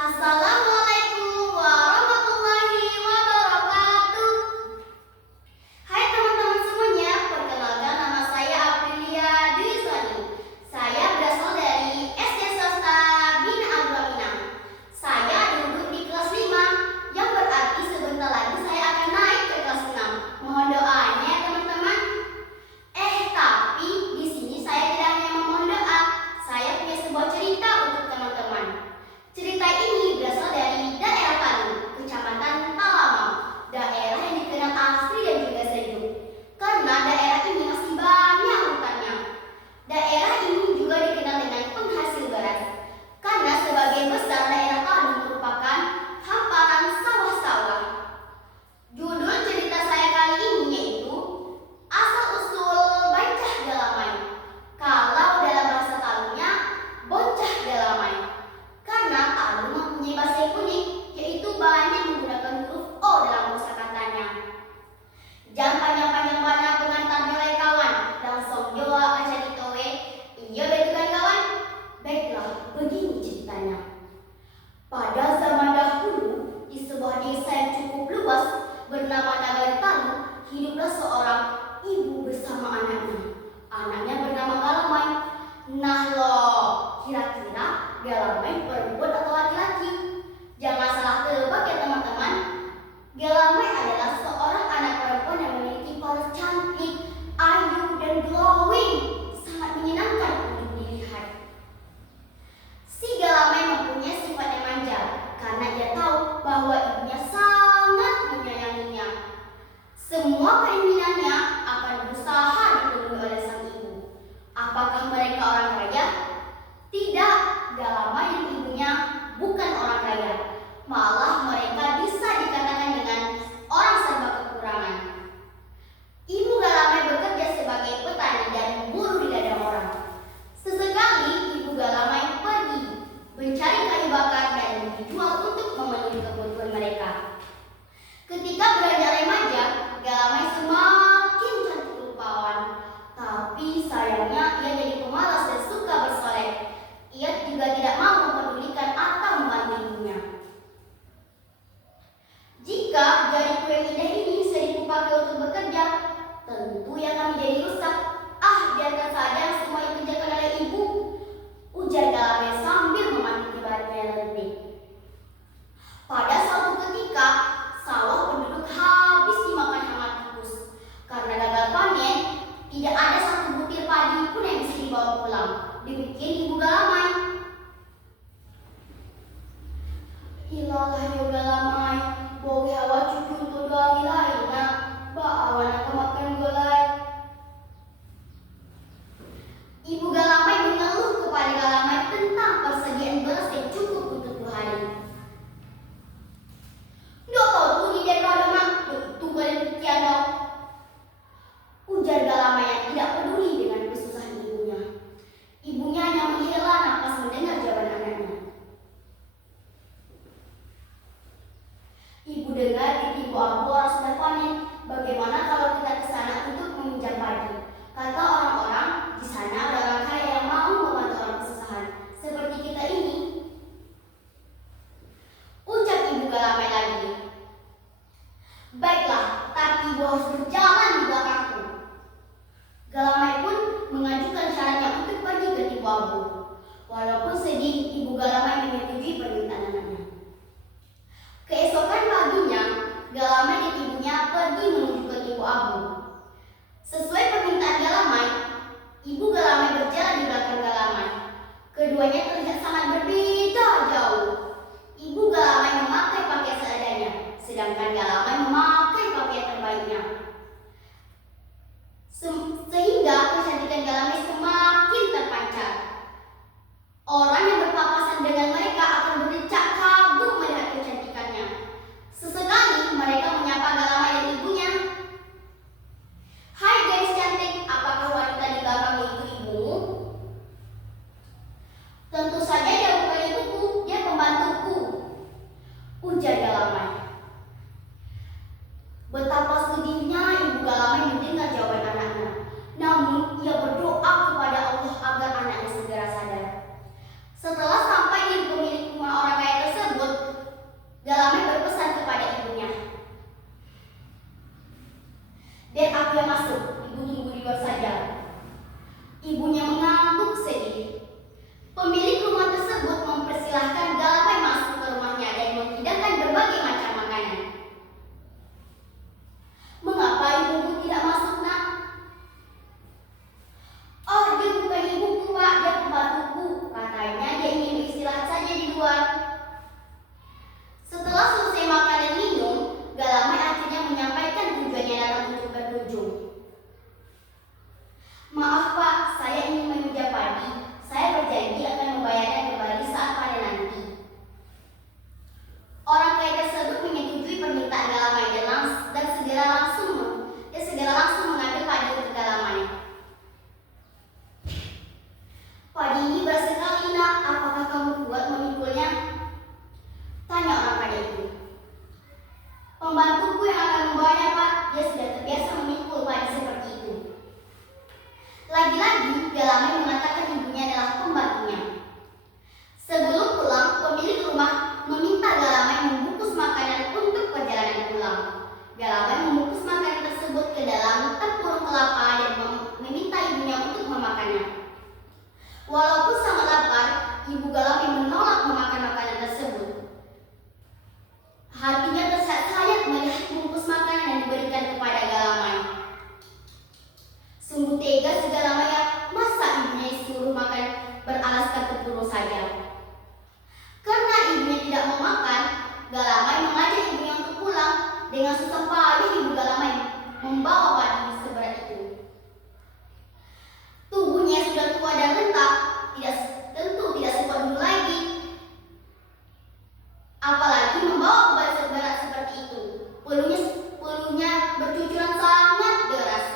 Assalamualaikum warahmatullahi wabarakatuh. Hai teman-teman semuanya, perkenalkan nama saya Aprilia Dwi Soni. Saya berasal dari SD Swasta Bina Abdurrahman. Saya duduk di kelas 5, yang berarti sebentar lagi saya akan naik ke kelas 6. Mohon doanya ya teman-teman. Tapi di sini saya tidak hanya memohon doa, saya punya sebuah cerita untuk teman-teman. Cerita ini berasal dari daerah Palu, Kecamatan Talamang, daerah yang dikenal asri dan juga sejuk. Karena daerah ini masih banyak hutannya. Daerah ini juga dikenal dengan penghasil beras. Karena sebagian besar daerah Palu merupakan hamparan sawah-sawah. Judul cerita saya kali ini yaitu Asal-usul Boncah Galamai. Kalau dalam bahasa Talunya, Boncah Galamai. Karena Talu mempunyai bahasa yang unik, yaitu banyak menggunakan huruf O dalam kosakatanya. Jangan panjang-panjang banyak pengantar nilai kawan, langsung doa aja ditowe. Iya betul kan kawan? Baiklah, begini ceritanya. Pada zaman dahulu, di sebuah desa yang cukup luas bernama Nagari Talu, hiduplah seorang ibu bersama anaknya. Anaknya bernama Galamai. Nah loh, kira-kira Galamai perempuan atau laki-laki? Jangan salah tebak ya teman-teman. Galamai adalah seorang anak perempuan yang memiliki polos cantik, ayu, dan glowing. Sangat menyenangkan untuk dilihat. Si Galamai mempunyai sifat yang manja karena dia tahu bahwa ibunya sangat menyayanginya. Semua keinginannya akan berusaha dipenuhi oleh sang ibu. Apakah mereka orang kaya? Tidak, Galamai dan ibunya bukan orang kaya. Malah mereka bisa dikatakan dengan orang serba kekurangan. Ibu Galamai bekerja sebagai petani dan buruh di ladang orang. Sesekali ibu Galamai pergi mencari kayu bakar dan dijual untuk memenuhi kebutuhan mereka. Ketika beranjak remaja, Galamai semakin cantik rupawan. Tapi sayangnya ia jadi pemalas dan suka bersolek. Ia juga tidak mau mempedulikan atau membantu ibunya. Jika jariku yang indah ini sering kupakai untuk bekerja, tentu ia akan menjadi rusak. Biarkan saja semua itu dikerjakan oleh ibu, ujar Galamai sambil memantik badannya yang lentik. Pada suatu ketika, sawah penduduk habis dimakan hama tikus. Karena gagal panen, tidak ada satu butir padi pun yang bisa dibawa pulang. Demikian ibu Galamai. Ilalah ya Galamai, boge hawa cucu untuk doang ilaina, baawan aku makan gulai. Ibu Galamai mengeluh kepada Galamai tentang persediaan beras yang cukup untuk 2 hari. Nggak tahu tuh di daerah mana, begitu kalian tiada. Ujar Galamai yang tidak peduli dengan kesusahan ibunya. Ibunya hanya menghela napas mendengar jawaban anaknya. Ibu dengar di ibu Abu orang sudah panen. Bagaimana kalau kita ke sana untuk meminjam padi? Kata orang-orang di sana ada orang kaya yang mau membantu orang kesusahan seperti kita ini. Ucap ibu Galamai lagi. Baiklah, tapi ibu harus berjalan di belakangku. Galamai pun mengajukan syaratnya untuk pergi ke Ibu Abu. Walaupun sedih, ibu Galamai menyetujui permintaan anaknya. Keesokan paginya, Galamai dan ibunya pergi menuju ke Ibu susah payah ibu Galamai membawa padi seberat itu. Tubuhnya sudah tua dan rentak, tentu tidak sekuat dulu lagi. Apalagi membawa beban seberat seperti itu. Peluhnya bercucuran sangat deras.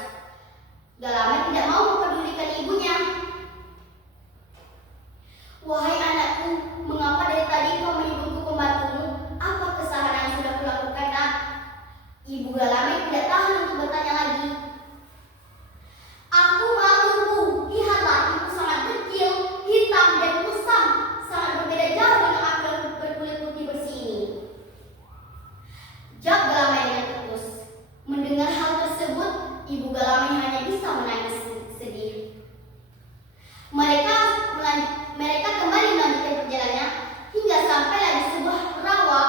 Galamai tidak mau mempedulikan ibunya. Wahai anakku, mengapa dari tadi kau menimbulku pembantumu? Apa kesalahan yang sudah kulakukan, nak? Ibu Galamai tidak tahan untuk bertanya lagi. Aku malu, Bu. Lihatlah, ibu sangat kecil, hitam dan kusam, sangat berbeda jauh dengan aku yang berkulit putih bersih ini. Jawab Galamai dengan ketus. Mendengar hal tersebut, ibu Galamai hanya bisa menangis sedih. Mereka kembali melanjutkan perjalanannya hingga sampailah di sebuah rawa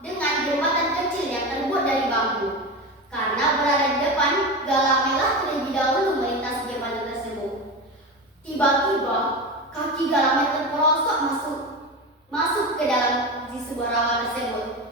dengan jembatan kecil yang terbuat dari bambu. Karena berada di depan, Galamailah terlebih dahulu melintasi jembatan tersebut. Tiba-tiba kaki Galamai terperosok masuk ke dalam di sebuah rawa tersebut.